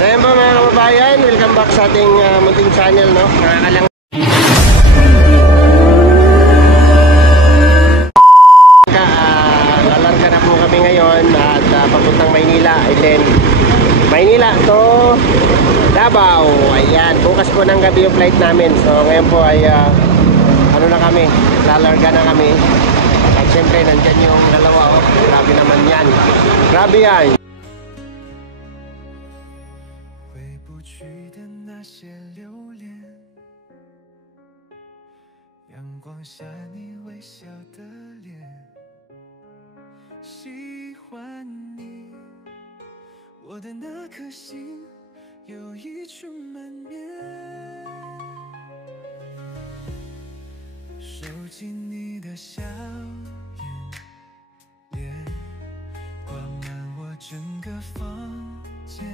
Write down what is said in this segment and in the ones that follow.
So yun po mga kababayan, welcome back sa ating munting channel, no? Nakakalang lalarga na po kami ngayon at papuntang Maynila. And then Maynila to Davao. Ayan, bukas po ng gabi yung flight namin. So ngayon po ay ano na kami, lalarga na kami. At syempre nandyan yung dalawa, oh. Grabe naman yan. Grabe yan. 下你微笑的脸，喜欢你，我的那颗心有一处满面，收紧你的笑颜，脸挂满我整个房间，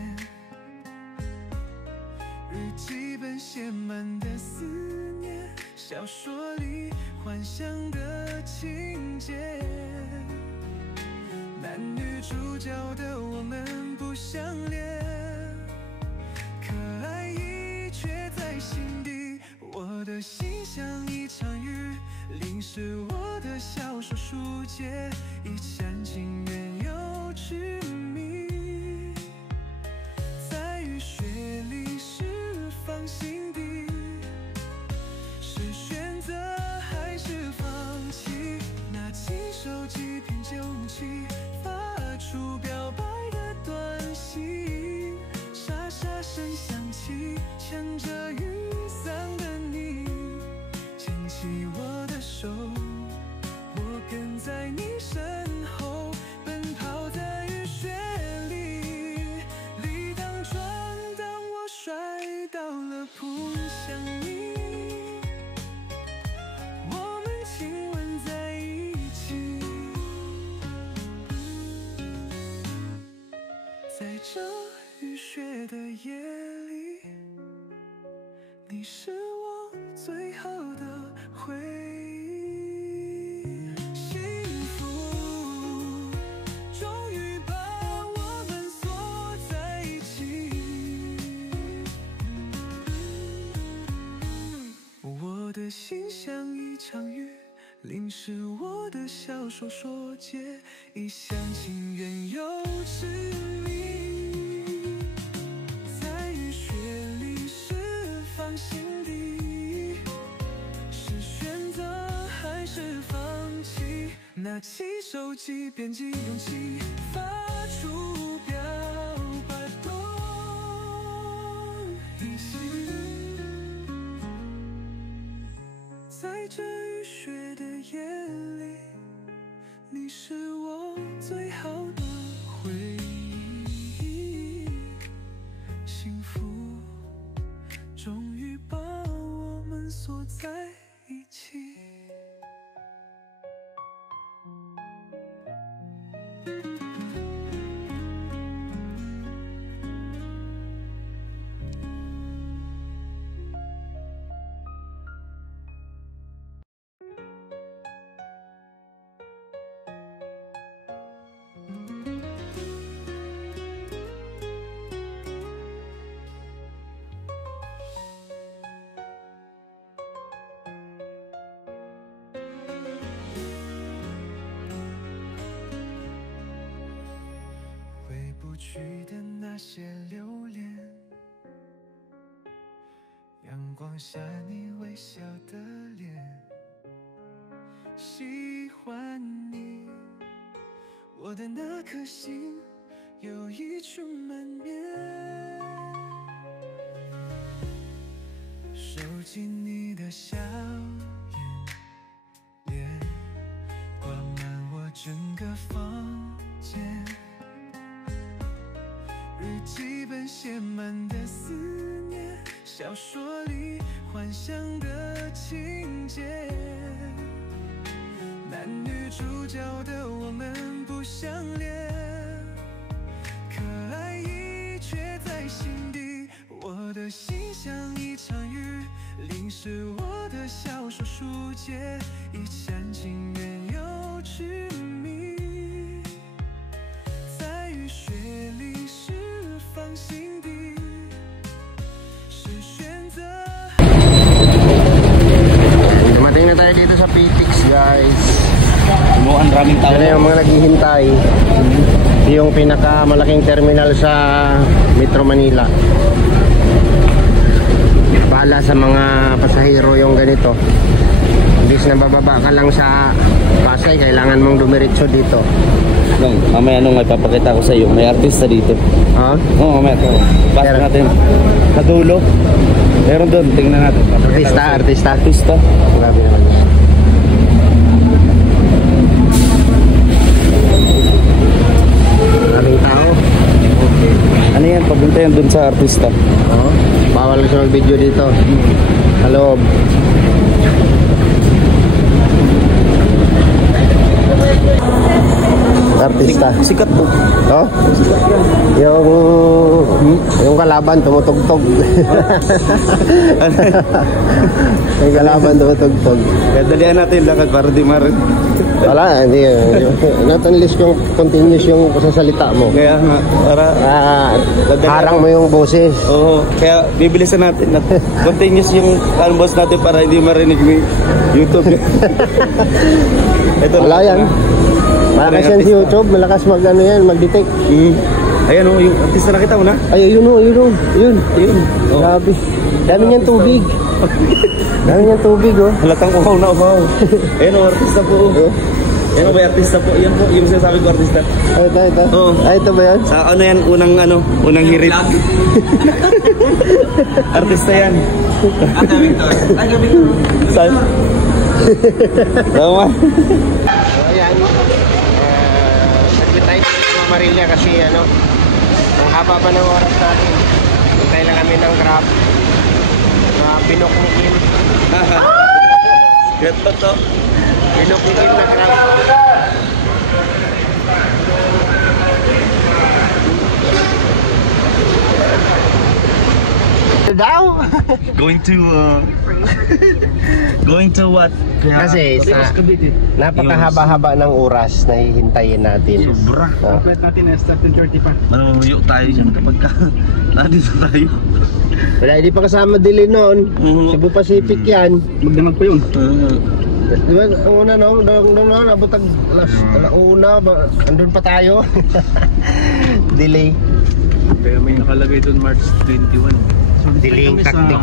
日记本写满的思念，小说里 幻想的情节，男女主角的我们不相恋，可爱意却在心底。我的心像一场雨，淋湿我的小说书页，一厢情愿又痴迷，在雨雪里释放心底，是选择 手机凭旧气，发出表白的短信，沙沙声响起，牵着雨伞的你，牵起我的手，我跟在你身后，奔跑在雨雪里，里当撞当我摔倒了，扑向你。 在这雨雪的夜里，你是我最好的回忆。幸福终于把我们锁在一起。我的心像一场雨，淋湿我的小说说结，一厢情愿又痴迷。 心底是选择还是放弃？拿起手机，编辑勇气，发出表白多一些。在这雨雪的夜里，你是我最好的回忆，幸福 终于把我们锁在一起。去的那些留恋，阳光下你微笑的脸，喜欢你，我的那颗心有一处满面，收紧你的笑颜，脸挂满我整个房间。 日记本写满的思念，小说里幻想的情节，男女主角的我们不相恋，可爱意却在心底。我的心像一场雨，淋湿我的小说书页，一厢情愿又痴迷，在雨雪里释放心底。sa PTX, guys. Ang raming tao. Yan na yung mga naghihintay. Yung pinakamalaking terminal sa Metro Manila. Para sa mga pasahero yung ganito. Imbis na bababa ka lang sa Pasay, kailangan mong dumiretso dito. Mamaya nung ipapakita ko sa iyo, may artista dito. Ha? Oo, mamaya ito. Basta natin. Sa dulo. Meron doon, tingnan natin. Artista. Grabe naman yan. Maraming tao. Ano yan? Papunta yan doon sa artista. Oo. Bawal kasi mag-video dito. Sa loob. Artista. Sikat po. Oh? Yung kalaban tumutugtog. Yung kalaban tumutugtog. Kaya dalihan natin lakad para di marin. Wala, hindi. Not unless yung continuous yung sasalita mo. Kaya nga, para... Harang mo yung boses. Oo, kaya bibilisan natin. Continuous yung boss natin para hindi marinig ni YouTube. Ito, wala yan. Malakas yan si YouTube, malakas mag-detect. Ayan o, yung artista nakita mo na? Ay, yun. Oh. Grabe. Dami niyang tubig. Oh. Halatang uhaw na uhaw. Ayan o, artista po. Ayan o, may artista po. Yan po, yung sinasabi ko artista. Ay, ito. Oo. Ay, ito ba yan? Sa ano yan, unang hirit. Artista yan. Saan? Tama. So, ayan. Naglit tayo sa Marilya kasi ang haba pa ng oras natin. Hintay lang kami ng Grab. Pinuknikil. Ganto to. Pinuknikil na Grab. Daw? Going to what? Kasi sa napakahaba-haba ng oras na hihintayin natin. Sobra. Complete natin na 13:30 pa. Manuyo tayo dyan kapag nandito tayo. Wala, hindi pa kasama dili noon. Cebu Pacific yan. Magdamag pa yun. Di ba, ang una noon, abot alauna, andun pa tayo. Delay. Kaya may nakalagay doon March 21. Delaying tactic.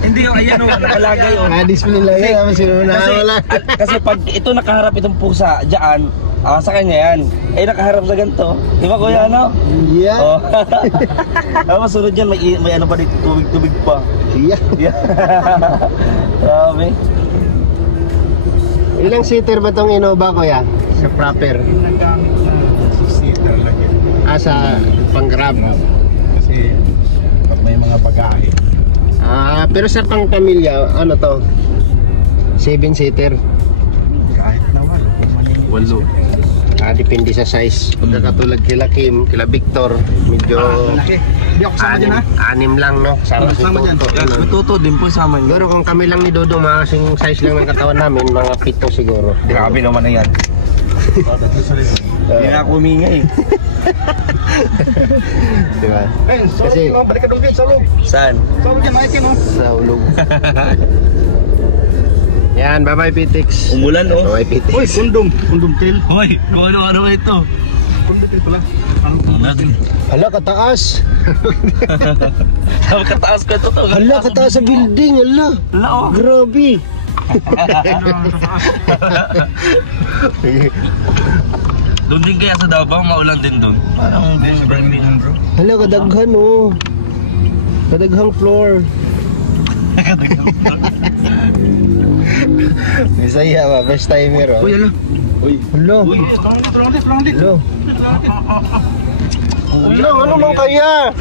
Hindi yung ayan o, nakalagay o. Display lang yan, wala. Kasi pag ito nakaharap itong pusa dyan, sa kanya yan. Eh nakaharap sa ganito. Di ba kuya ano? Yeah. Oh. Tapos sunod yan, may ano pa dito, tubig pa. Yeah. Grabe. Ilang seater ba tong Innova kuya? Sa proper? Nagamit na seater lang yan. Sa pang-grab. Kasi pag may mga bagahe. Pero sa pang-pamilya, ano to? 7-seater. Kahit naman. Walo. Depende sa size. Pagkakatulad kila Kim, kila Victor, medyo Laki. Hindi ako kasama dyan ha. anim lang, no? Sama si Sama dyan. Toto. Matuto din po sama niyo. Siguro kung kami lang ni Dodo, mga kasing size lang ng katawan namin, mga 7 siguro. Grabe naman na yan. Hindi na ako umingay. Diba? Ayun, Kasi- balik ka doon sa loob. Saan? Sa loob dyan, makikin oh. Sa ulog. Yan, bye-bye PTX. Umulan oh. Uy, Bye-bye PTX. kondom tail. Hoy, kung ano ito. Kondom tail pala. Hala, kataas. Sabi kataas ko ito to. Hala, kataas sa building. Hala. Hala oh. Grabe. Doon din kaya sa Davao, maulan din doon. Parang sobrang lihan bro. Hala, kadaghan oh. Kadaghang floor. Bisaya ba? First timer oh. Uy, ala. Hala. Tulungan din. Hala. Hala, ano man kaya?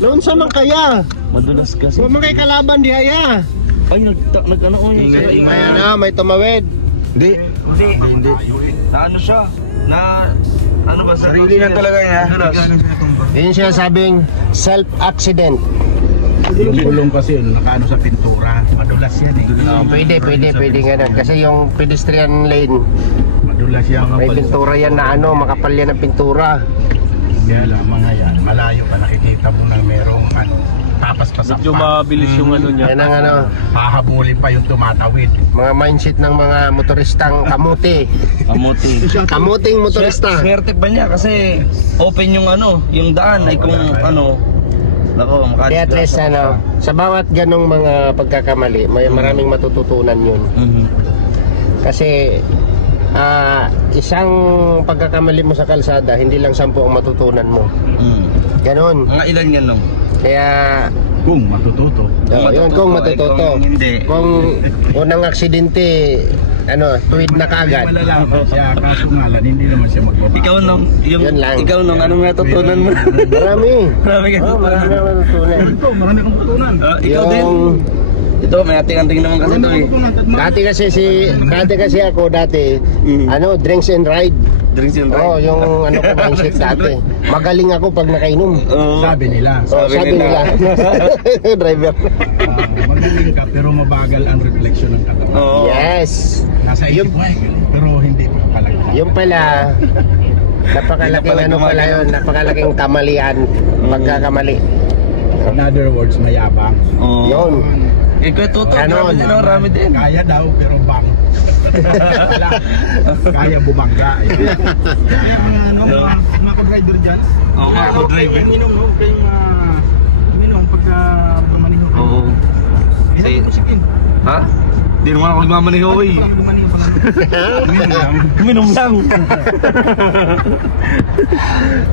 Noon sa man kaya? Madulas kasi. Huwag man kay kalaban di haya. Ay, nag-ano ko yun. May ano, may tumawid. Hindi. Na ano siya? Na ano ba sa sarili na talaga niya? Yun siya sabing self-accident. Yung gulong kasi yun, nakaano sa pintura. Madulas yan eh. Pwede nga na. Kasi yung pedestrian lane, Madulas yan. may pintura yan na ano, makapal yan ng pintura. Kaya lang mga yan, malayo pa nakikita mo na merong tapas pa Medyo mabilis yung ano niya. Yan ang ano, Hahabulin pa yung tumatawid. mga mindset ng mga motoristang kamuti. Kamuti. Kamuting motorista. Swerte pa niya kasi open yung ano, yung daan ay kung ano. Nako, Kaya at least ano, sa bawat ganong mga pagkakamali, may maraming matututunan yun. Kasi isang pagkakamali mo sa kalsada, hindi lang 10 ang matutunan mo. Ganon. Mga ilan yan lang? Kaya Kung matututo. yun, kung matututo. Kung hindi. Kung unang aksidente, ano, tuwid na kagad. Malalaman siya, kaso nga lang, hindi naman siya magbaba. Ikaw nung, Yun lang. ikaw nung anong natutunan mo? Marami. Marami ka Marami na matutunan. Ito, marami kang matutunan. Ikaw din. Ito, may ating-ating naman kasi ito eh. Dati kasi ako ano, drinks and ride. Drinks and Oo, yung ano ko mindset dati. Magaling ako pag nakainom. Sabi nila. Sabi nila. Driver. Magaling ka pero mabagal ang reflection ng katawan. Yes. Nasa isip mo pero hindi pa pala. Yung pala, napakalaking ano pala yun, napakalaking kamalian, pagkakamali. In other words, mayabang. Yun. Ikaw tuto, Ganon. rami din. Kaya daw pero bang. Kaya bumangga. Kaya mga ka-driver dyan. Oo, mga ka-driver. Inom mo, kayong inom pagka maniho. Oo. Say, Ha? Hindi naman ako magmamaniho eh. Minom lang.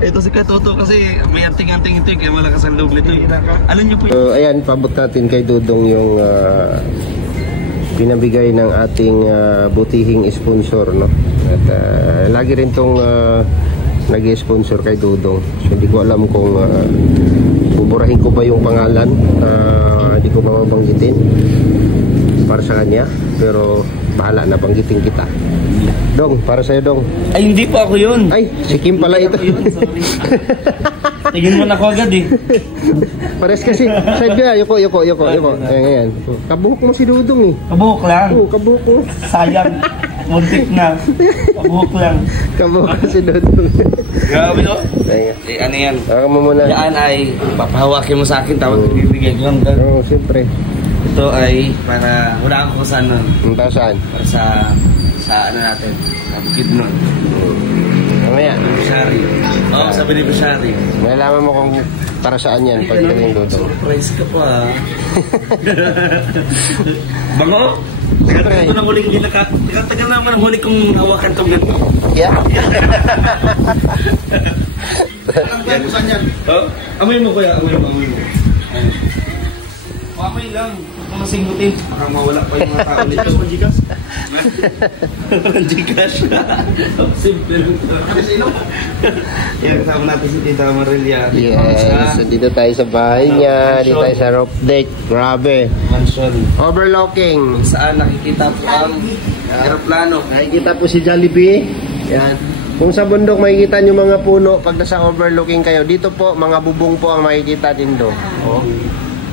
Ito si Katoto kasi may anting-anting ito eh, kaya malakas ang loob nito eh. Ano nyo po So, ayan, pabot natin kay Dudong yung pinabigay ng ating butihing sponsor, no? At lagi rin tong nag-sponsor kay Dudong. So, hindi ko alam kung buburahin ko ba yung pangalan. Hindi ko mabanggitin para sa kanya, pero bahala na, banggitin kita. Dong, para sa'yo, Dong. Ay, hindi pa ako yun. Ay, si Kim pala ito. Ako yun, sorry. Tingin mo na ako agad eh. Pares kasi, side ka, yuko. Ayan. Kabuhok mo si Dudong eh. Kabuhok lang. Oo, kabuhok mo. Sayang. Muntik na. Kabuhok lang. Kabuhok mo si Dudong. Grabe no? Ayan. Eh, ano yan? Ako mo muna. Yan ay papahawakin mo sa akin, tapos bibigay ko lang. Oo, siyempre. Ito ay para, wala ako saan nun. Ang tao saan? Para sa ano natin, sa bukid nun. Mamaya. Beneficiary. Oo, sa beneficiary. Malalaman mo kung para saan yan pag galing Dudong. Surprise ka pa. Bango? Siyempre. Ito nang huling tagal naman ang huli kong hawakan itong ganito. Yeah. Yan. Oh, amoy mo kuya, amoy mo. Amoy lang. Kung masinggutin, baka mawala pa yung mga tao nito. Gigas? Gigas. Simple lang. Yan, kasama natin si Tita Marilia. Yes. So, dito tayo sa bahay niya. Dito tayo sa roof deck. Grabe. Mansion. Overlooking. Saan nakikita po ang aeroplano. Nakikita po si Jollibee. Yan. Kung sa bundok makikita nyo mga puno, pag nasa overlooking kayo, dito po, mga bubong po ang makikita din do. Oh.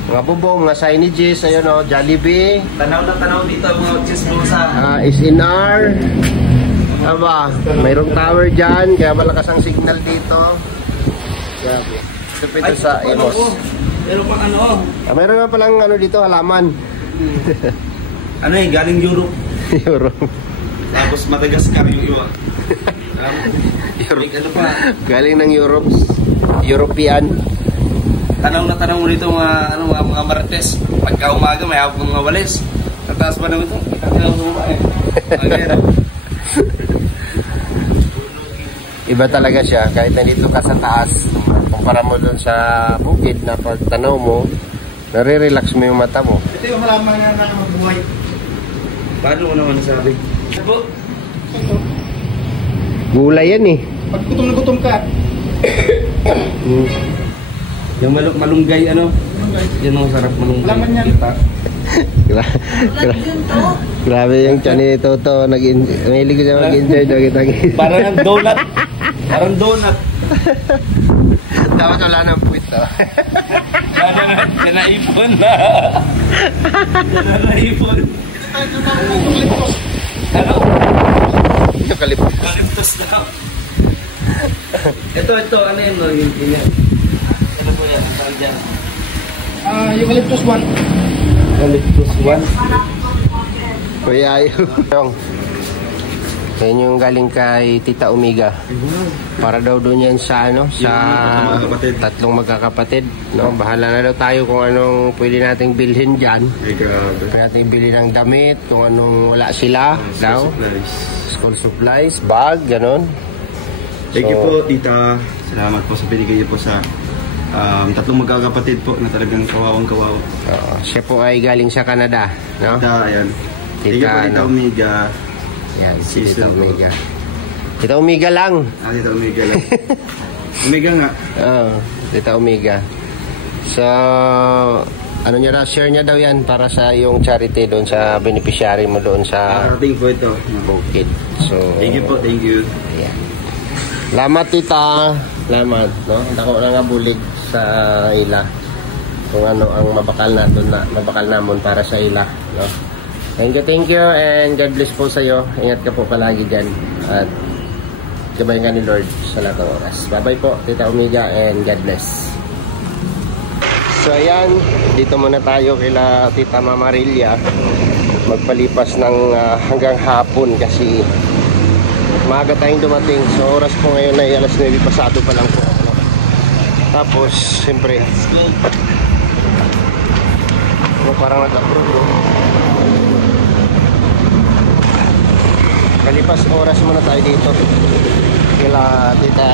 Mga bubong, mga signages, ayun o, Jollibee. Tanaw na tanaw dito ang mga chismosa. SNR. Aba, mayroong tower dyan, kaya malakas ang signal dito. Grabe. Ito po ito sa Eros. Meron pang ano. Mayroon nga palang ano dito, halaman. Ano eh, galing Europe. Europe. Tapos Madagascar yung iwa. Europe. Ano pa? Galing ng Europe. European. Tanaw na tanaw mo dito mga marites. Pagka umaga may hawak ng mga walis. Sa taas pa naman ito. Tanaw mo ba eh. Iba talaga siya. Kahit nandito ka sa taas, kumpara mo dun sa bukid na pagtanaw mo, nare-relax mo yung mata mo. Ito yung halaman na nakabuhay. Paano mo naman nasabi? Gulay yan eh. Pag gutom na gutom ka, Yung malunggay ano? Yan ang sarap malunggay. Laman yan. Grabe yung tiyan ni Toto. Mahilig ko siya mag-enjoy. Parang ang donut. Parang donut. Dapat wala ng puwit. Yan naipon na. Yan naipon. Ano? Eucalyptus. Eucalyptus daw. Ito, ano yun? Ano po yan? Saan dyan? Eucalyptus 1. Eucalyptus 1. Kuya Ayo. Yan yung galing kay Tita Omega. Para daw doon yan sa sa tatlong magkakapatid. No? Bahala na daw tayo kung anong pwede nating bilhin dyan. Pwede nating bilhin ng damit, kung anong wala sila. School supplies, bag, ganon. Thank you po, Tita. Salamat po sa binigay niyo po sa tatlong magkakapatid po na talagang kawawang-kawawa. Siya po ay galing sa Canada. No? Ayan. Thank you po, Tita Omega. Yan, si Tita Omega. Tita Omega lang. Tita Omega lang. Omega nga. Tita Omega. So, ano niya na, share niya daw yan para sa yung charity doon sa beneficiary mo doon sa Ating po ito. Bukid. So, thank you po, thank you. Yeah. Salamat, Tita. Salamat, no? Dako na nga bulig sa ila. Kung ano ang mabakal namon para sa ila, no? Thank you, and God bless po sa iyo. Ingat ka po palagi dyan. At gabayan ka ni Lord sa lahat ng oras. Bye-bye po, Tita Omega, and God bless. So ayan, dito muna tayo kila Tita Mamarilya. Magpalipas ng hanggang hapon kasi maaga tayong dumating. So oras po ngayon ay alas 9 pasado pa lang po. Tapos, siyempre, parang nag-approve. Kalipas oras muna tayo dito kila Tita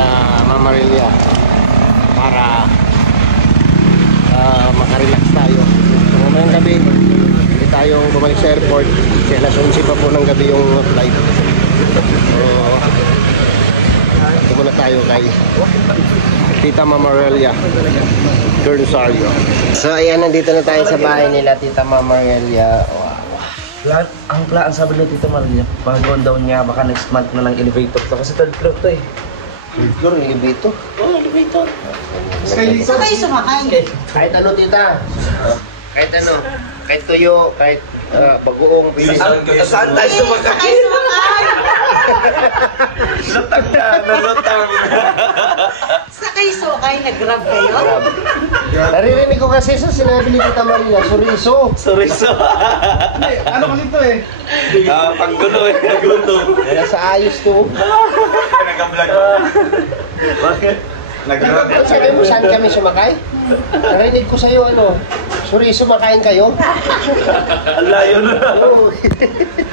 Mamarilya para makarelax tayo. So, mamayang gabi hindi tayong bumalik sa airport kaya alas 11 pa po ng gabi yung flight. So ito muna tayo kay Tita Mamarilya Dorsario. So ayan, nandito na tayo sa bahay nila Tita Mamarilya. Ang sabi ni Tita Maria, bagoon daw niya, baka next month na lang elevator to. Kasi third floor to eh. Third floor, elevator? Oo, elevator. Saan kayo sumakay? Kahit ano, Tita. Kahit ano. Kahit tuyo, kahit bagoong. Saan tayo sumakay? Lutang na, nalutang. Saan kayo sumakay? Nag-grab kayo? Naririnig ko kasi sa sinabi ni Tita Maria, suriso. Suriso. Ano kasi ito eh? Panggulo eh, nagulo. Nasa ayos to. Nag-vlog. Bakit? Nag-vlog. Sabi mo, saan kami sumakay? Narinig ko sa'yo, ano, suriso, makain kayo? Ang layo na.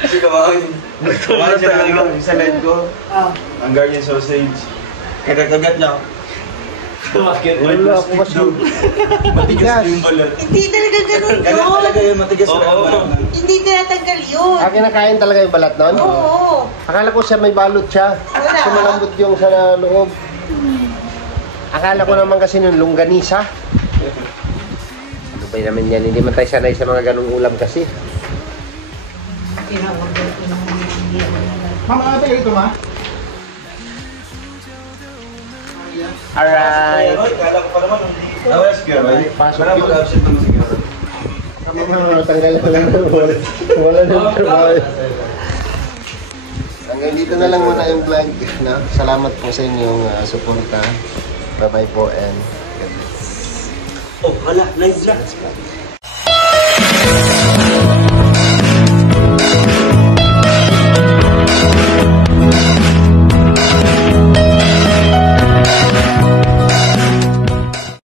Kasi kumain. Kumain siya ng sa leg ko. Ang Guardian sausage. Kagat-kagat niya. Bakit? Wala ako kasi. Matigas yung balat. Hindi talaga ganun Kaya talaga yun. yung matigas na balat. Hindi tinatanggal yun. Kinakain talaga yung balat nun? Oo. Akala ko siya may balot siya. Wala. Kasi malambot yung sa loob. Akala ko naman kasi nung longganisa. Ano ba naman yan? Hindi man tayo sanay sa mga ganung ulam kasi. Mama, ate, ito ma? Alright. Kala ko pa naman. Awas ka, ba? Pasok Wala yun. mag-absent naman siguro. Tanggal na lang. Wala na trabaho. Hanggang dito na lang muna yung vlog. No? Salamat po sa inyong suporta. Bye-bye po and God bless. Oh, wala, live na.